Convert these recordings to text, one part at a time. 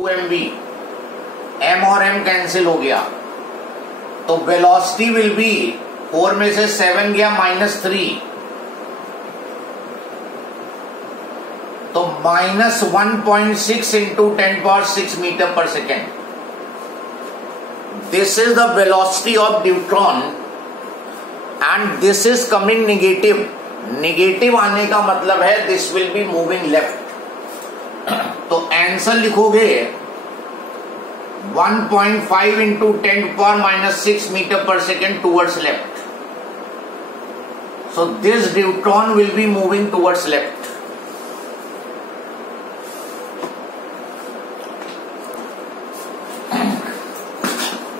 2mv, m और m cancel हो गया तो वेलोसिटी विल बी 4 में से 7 गया -3 तो -1.6 into 10⁶ metre per second. This is the velocity of neutron and this is coming negative. Negative आने का मतलब है this will be moving left. तो आंसर लिखोगे 1.5 into 10⁻⁻6 metre per second towards left. So this neutron will be moving towards left.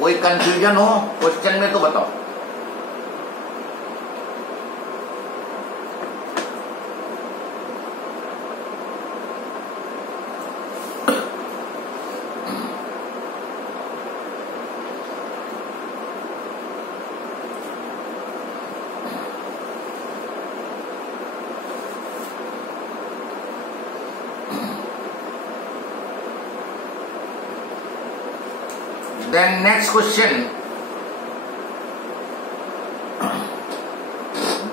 कोई confusion हो question में तो बताओ. Then next question,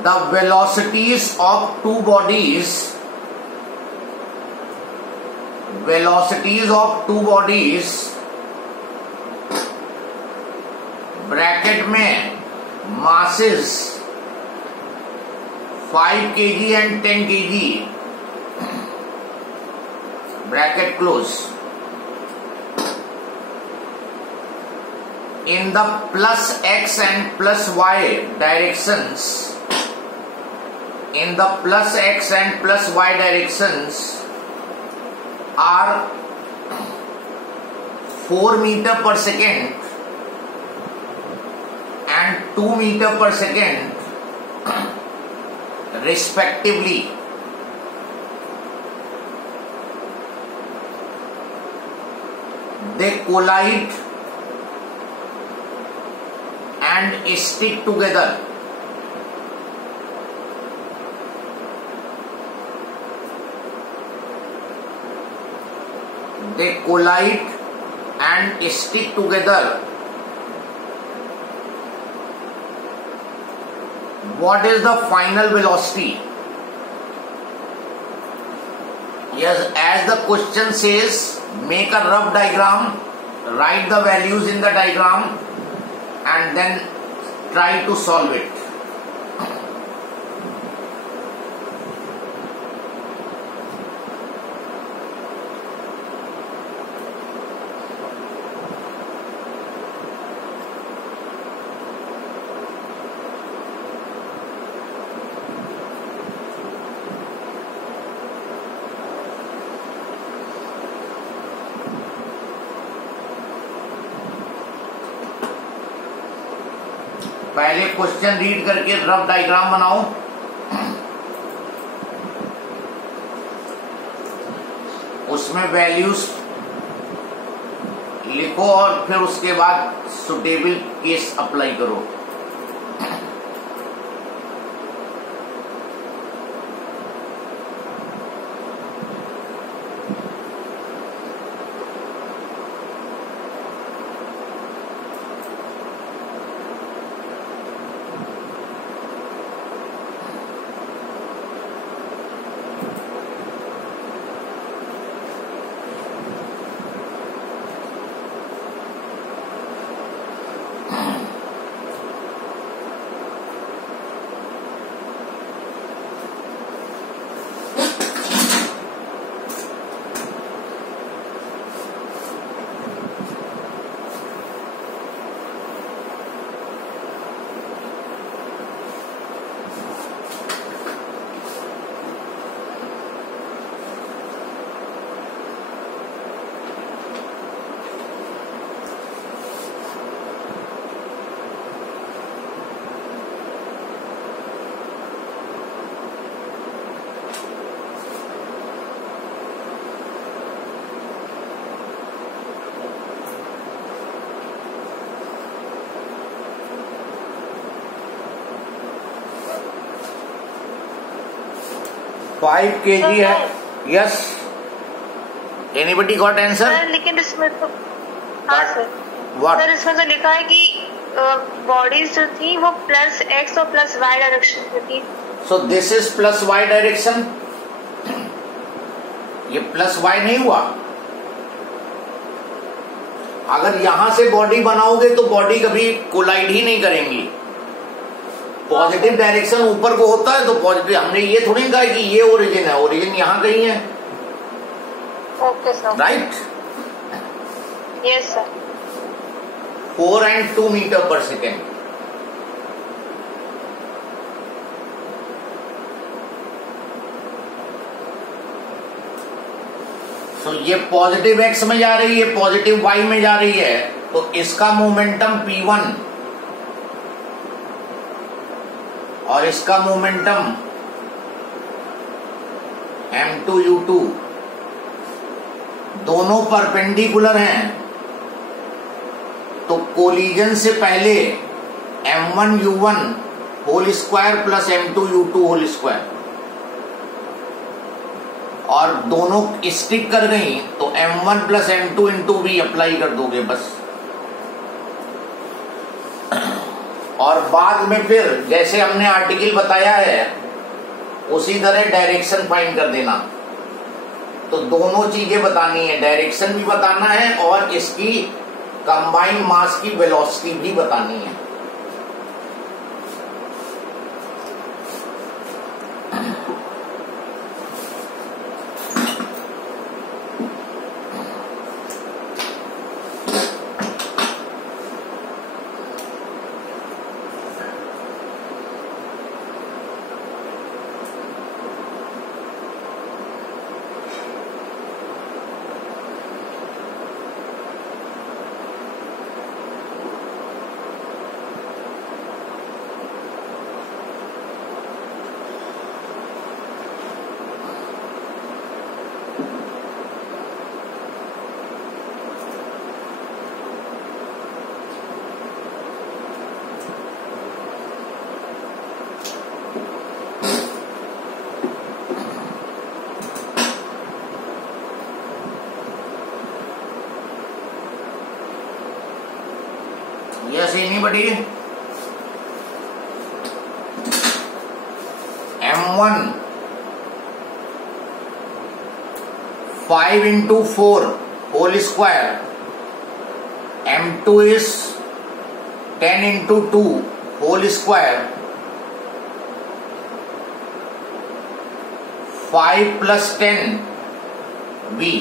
the velocities of two bodies bracket में masses 5 kg and 10 kg bracket close in the plus x and plus y directions, are 4 meter per second and 2 meter per second respectively. They collide and stick together. They collide and stick together. What is the final velocity? Yes, as the question says, make a rough diagram, write the values in the diagram and then try to solve it. पहले question read करके rough diagram बनाओ. उसमें values लिखो और फिर उसके बाद suitable case apply करो. फाइव kg है. Yes anybody got answer? Sir लेकिन इसमें तो हाँ सर व्हाट सर इसमें तो लिखा है कि बॉडीज जो थी वो प्लस एक्स और प्लस वाई डायरेक्शन में थी। So this is plus Y direction, ये प्लस वाई नहीं हुआ। अगर यहां से बॉडी बनाओगे तो बॉडी कभी कोलाइड ही नहीं करेंगी। पॉजिटिव डायरेक्शन ऊपर को होता है तो पॉजिटिव, हमने ये थोड़ी कहा कि ये ओरिजिन है, ओरिजिन यहां कहीं है। Okay sir, right? Yes sir. 4 and 2 metre per second. तो ये पॉजिटिव एक्स में जा रही है, पॉजिटिव वाई में जा रही है, तो इसका मोमेंटम P1 और इसका मोमेंटम M2U2 दोनों परपेंडिकुलर हैं। तो कोलिजन से पहले M1U1 whole square plus M2U2 whole square, और दोनों स्टिक कर गई तो M1 प्लस M2 इंटू भी अप्लाई कर दोगे बस। और बाद में फिर जैसे हमने आर्टिकल बताया है उसी तरह डायरेक्शन फाइंड कर देना। तो दोनों चीजें बतानी है, डायरेक्शन भी बताना है और इसकी कंबाइंड मास की वेलोसिटी भी बतानी है। Yes, anybody? M1 5 into 4 whole square, M2 is 10 into 2 whole square, 5 plus 10 B,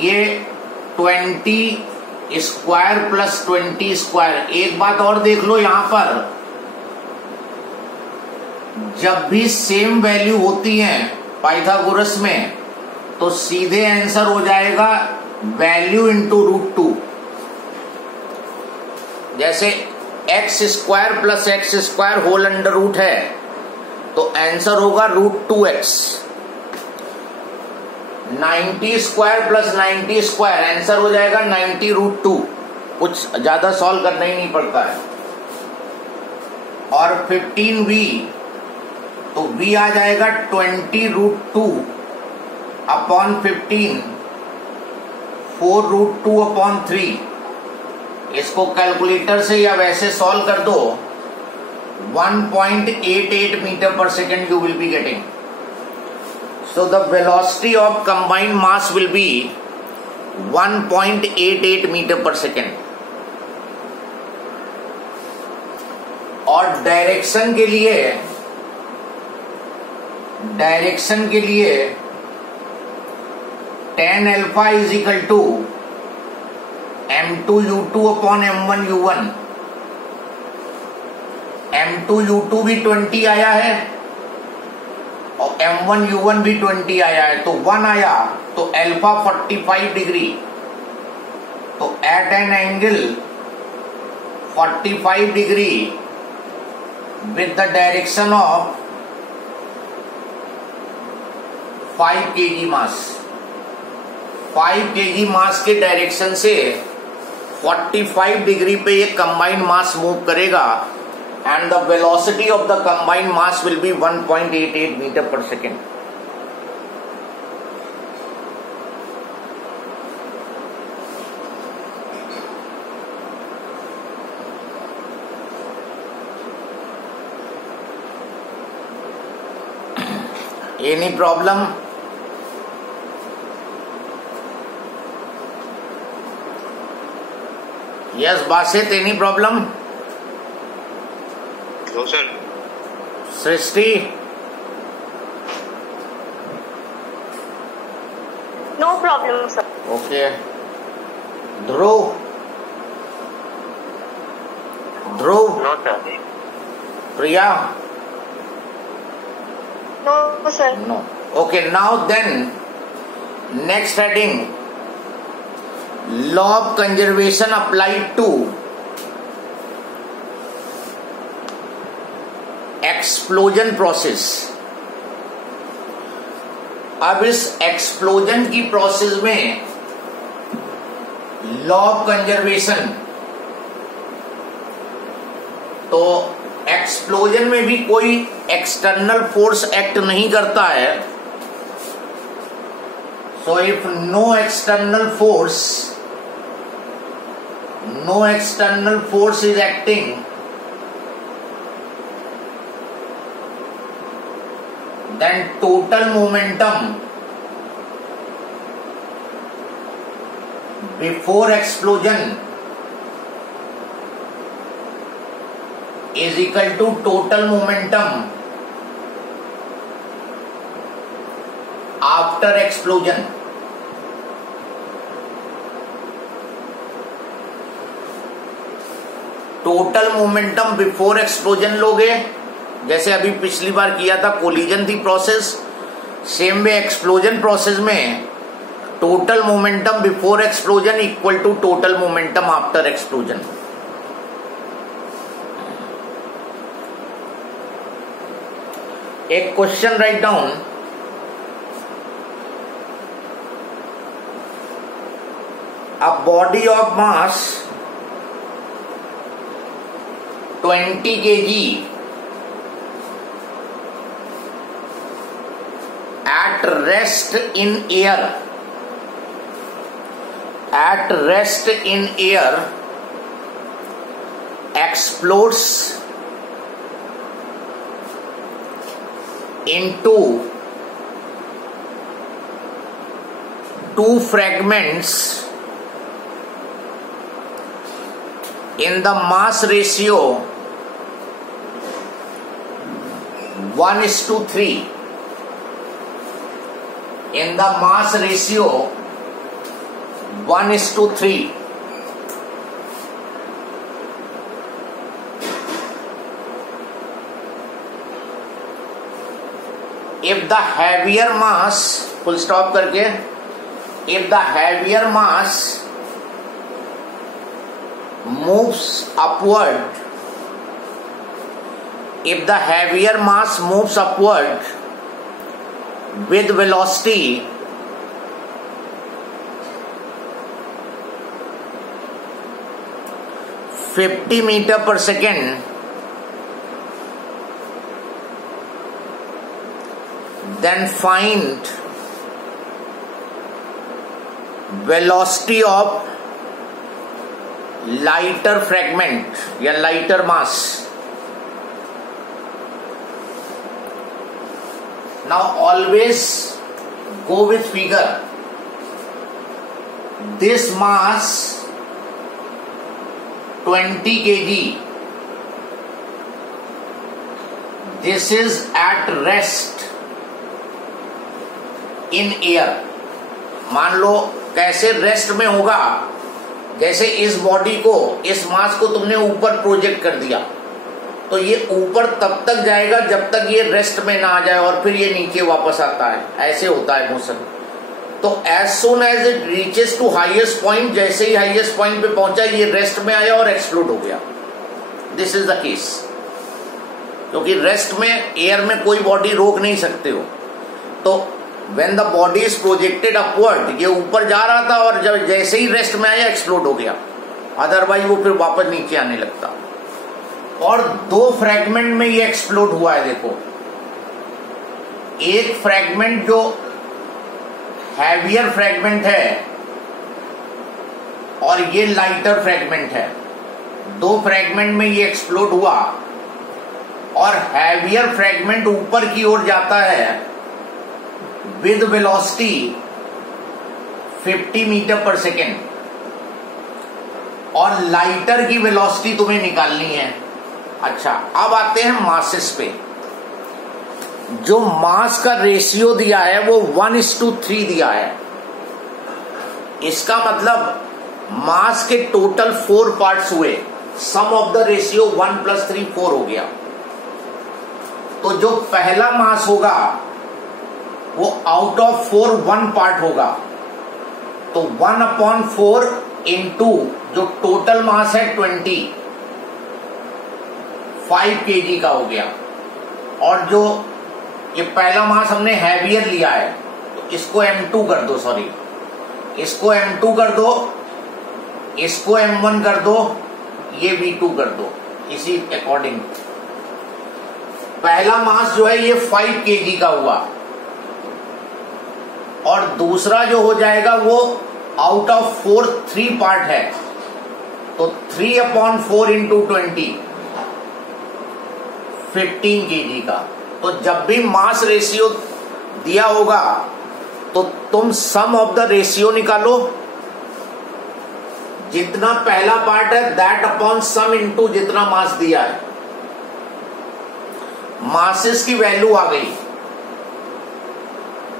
ये 20 स्क्वायर प्लस 20 स्क्वायर। एक बात और देख लो यहां पर, जब भी सेम वैल्यू होती है पाइथागोरस में तो सीधे आंसर हो जाएगा वैल्यू इंटू √2। जैसे X square plus X square whole under root है तो आंसर होगा √2x। 90 square plus 90 square answer हो जाएगा 90√2। कुछ ज्यादा सॉल्व करना ही नहीं पड़ता है। और 15v तो v आ जाएगा 20√2 अपॉन 15, 4√2 अपॉन 3। इसको कैलकुलेटर से या वैसे सॉल्व कर दो, 1.88 metre per second you will be getting. So the velocity of combined mass will be 1.88 meter per second। और डायरेक्शन के लिए tan alpha is equal to M2U2 upon M1U1। M2U2 भी 20 आया है और M1U1 भी 20 आया है, तो 1 आया तो अल्फा 45 डिग्री। तो at an angle 45 degree with the direction of 5 kg mass, 5 kg mass के डायरेक्शन से 45 डिग्री पे ये कंबाइंड मास मूव करेगा and the velocity of the combined mass will be 1.88 meter per second। Any problem? Yes, Basit, any problem? No, sir. Srishti? No problem, sir. Okay. Dhruv? Dhruv? No, sir. Priya? No, sir. No. Okay, now then, next heading. Law of conservation applied to explosion process. अब इस explosion की process में law of conservation, तो explosion में भी कोई external force act नहीं करता है. So if no external force is acting, then total momentum before explosion is equal to total momentum after explosion. Total momentum before explosion लोगे, जैसे अभी पिछली बार किया था, कोलिजन थी process, same way explosion process में total momentum before explosion equal to total momentum after explosion. एक question right down. A body of mass 20 kg at rest in air explodes into two fragments in the mass ratio 1:3. In the mass ratio 1:3. If the heavier mass, full stop करके, if the heavier mass moves upward, if the heavier mass moves upward with velocity 50 meter per second, then find velocity of lighter fragment या lighter mass. Now always go with figure. This mass 20 kg. This is at rest in air. मान लो कैसे rest में होगा, जैसे इस body को, इस मास को तुमने ऊपर प्रोजेक्ट कर दिया, तो ये ऊपर तब तक जाएगा जब तक ये रेस्ट में ना आ जाए और फिर ये नीचे वापस आता है. ऐसे होता है मोशन. तो as soon as it reaches to highest point, जैसे ही हाईएस्ट पॉइंट पे पहुंचा ये रेस्ट में आया और एक्सप्लोड हो गया. This is the case. क्योंकि रेस्ट में एयर में कोई बॉडी रोक नहीं सकते हो. तो when the body is projected upward, ये ऊपर जा रहा था और जब जैसे ही रेस्ट में आया एक्सप्लोड हो गया. अदरवाइज वो फिर वापस नीचे आने लगता. और दो फ्रैगमेंट में ये एक्सप्लोड हुआ है. देखो, एक फ्रैगमेंट जो हैवियर फ्रैगमेंट है और ये लाइटर फ्रैगमेंट है. दो फ्रैगमेंट में ये एक्सप्लोड हुआ और हैवियर फ्रैगमेंट ऊपर की ओर जाता है with velocity 50 metre per second, और लाइटर की वेलोसिटी तुम्हें निकालनी है। अच्छा, अब आते हैं मासेस पे। जो मास का रेशियो दिया है वो 1:3 दिया है। इसका मतलब मास के टोटल 4 पार्ट्स हुए, सम ऑफ द रेशियो 1 + 3 4 हो गया। तो जो पहला मास होगा वो आउट ऑफ 4 1 पार्ट होगा, तो 1/4 इंटू जो टोटल मास है 25 kg का हो गया। और जो ये पहला मास हमने हैवियर लिया है तो इसको M2 कर दो, सॉरी इसको M2 कर दो, इसको M1 कर दो, ये V2 कर दो। इसी अकॉर्डिंग पहला मास जो है ये 5 kg का हुआ, और दूसरा जो हो जाएगा वो आउट ऑफ 4 3 पार्ट है, तो 3/4 इंटू 20 15 kg का। तो जब भी मास रेशियो दिया होगा तो तुम सम ऑफ द रेशियो निकालो, जितना पहला पार्ट है दैट अपॉन सम इंटू जितना मास दिया है। मासेस की वैल्यू आ गई,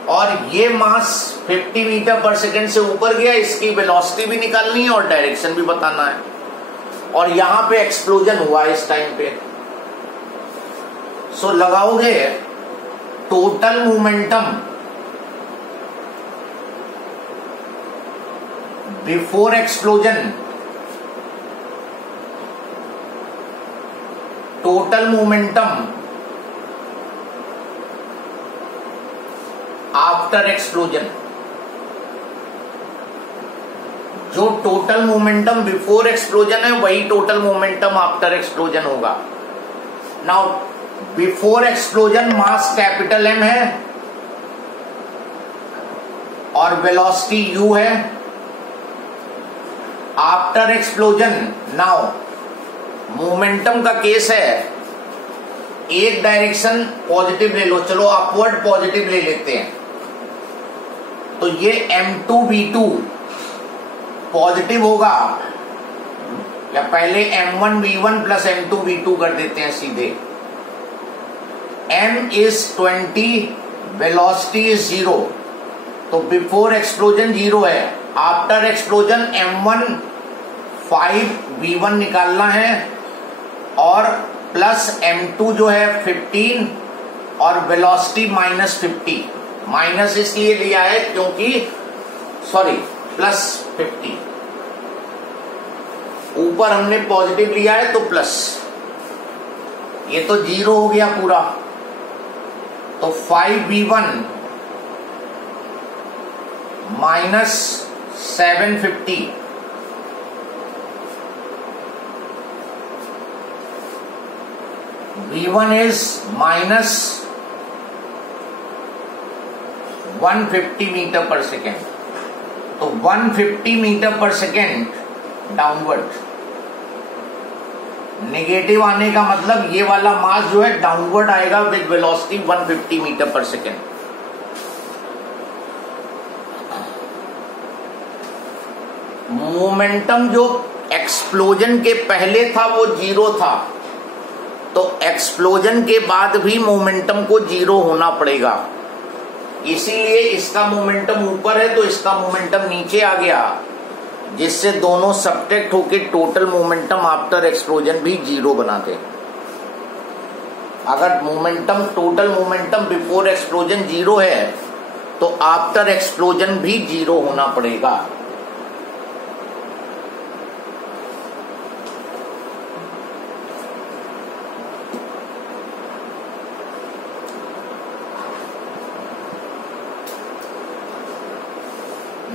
और ये मास 50 मीटर पर सेकेंड से ऊपर गया, इसकी वेलोसिटी भी निकालनी है और डायरेक्शन भी बताना है। और यहां पे एक्सप्लोजन हुआ इस टाइम पे, सो लगाओगे total momentum before explosion, total momentum after explosion. जो टोटल मोमेंटम बिफोर एक्सप्लोजन है वही टोटल मोमेंटम आफ्टर एक्सप्लोजन होगा। Now before explosion mass capital M है और वेलोसिटी U है। आफ्टर एक्सप्लोजन नाउ मोमेंटम का केस है, एक डायरेक्शन पॉजिटिव ले लो, चलो अपवर्ड पॉजिटिव ले लेते हैं, तो ये M2V2 पॉजिटिव होगा, या पहले M1V1 प्लस M2V2 कर देते हैं सीधे। M is 20, वेलोसिटी is 0, तो बिफोर एक्सप्लोजन 0 है, आफ्टर एक्सप्लोजन M1 5 V1 निकालना है, और प्लस M2 जो है 15, और वेलोसिटी -50। माइनस इसलिए लिया है क्योंकि सॉरी +50, ऊपर हमने पॉजिटिव लिया है तो प्लस, ये तो 0 हो गया पूरा, तो 5V1 -750 V1 is -150 metre per second, तो 150 metre per second downward. Negative आने का मतलब ये वाला मास जो है डाउनवर्ड आएगा with velocity 150 metre per second. Momentum जो एक्सप्लोजन के पहले था वो 0 था, तो एक्सप्लोजन के बाद भी मोमेंटम को 0 होना पड़ेगा, इसीलिए इसका मोमेंटम ऊपर है तो इसका मोमेंटम नीचे आ गया, जिससे दोनों सब्ट्रैक्ट होके टोटल मोमेंटम आफ्टर एक्सप्लोजन भी 0 बनाते। अगर momentum total momentum before explosion 0 है तो आफ्टर एक्सप्लोजन भी 0 होना पड़ेगा।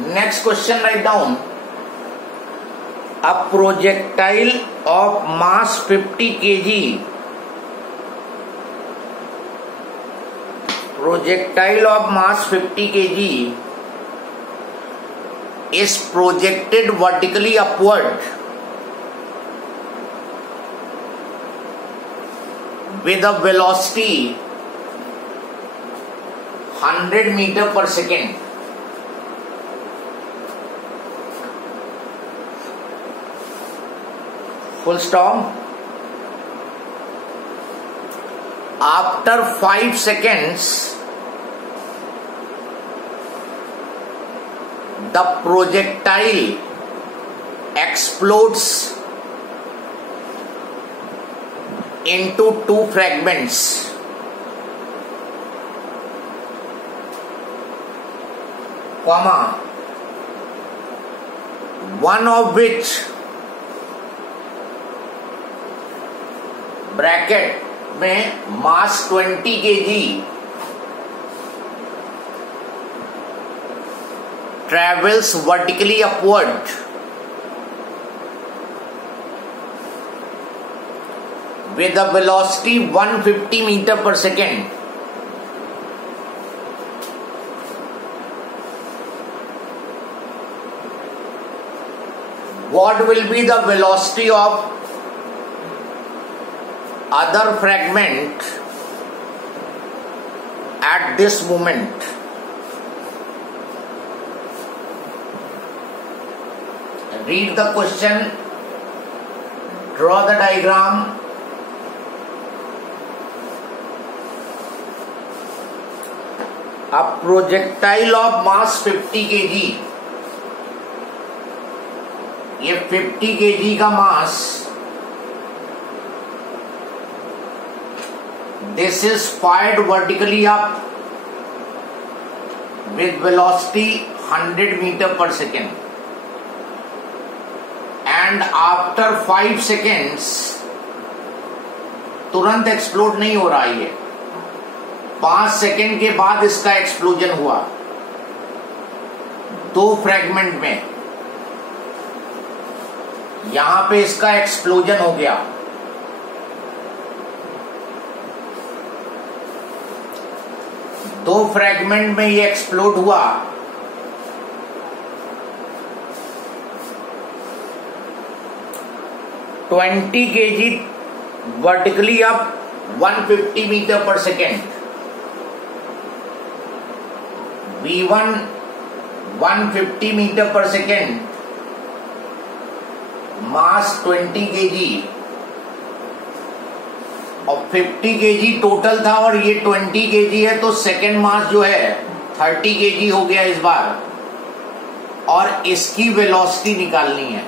Next question, write down a projectile of mass 50 kg. Projectile of mass 50 kg is projected vertically upward with a velocity 100 metre per second. Full stop. After 5 seconds the projectile explodes into 2 fragments, comma, one of which bracket में मास 20 kg travels vertically upward with a velocity 150 meter per second. What will be the velocity of other fragment at this moment? Read the question, draw the diagram. A projectile of mass 50 kg, ये 50 kg का मास, this is fired vertically up with velocity 100 meter per second, and after 5 seconds तुरंत explode नहीं हो रहा है, 5 second के बाद इसका एक्सप्लोजन हुआ 2 फ्रैगमेंट में। यहां पे इसका एक्सप्लोजन हो गया, दो फ्रैगमेंट में ये एक्सप्लोड हुआ। Twenty kg vertically up 150 metre per second, V1 150 metre per second, mass 20 kg और 50 kg टोटल था और ये 20 kg है, तो सेकेंड मास जो है 30 kg हो गया इस बार, और इसकी वेलोसिटी निकालनी है।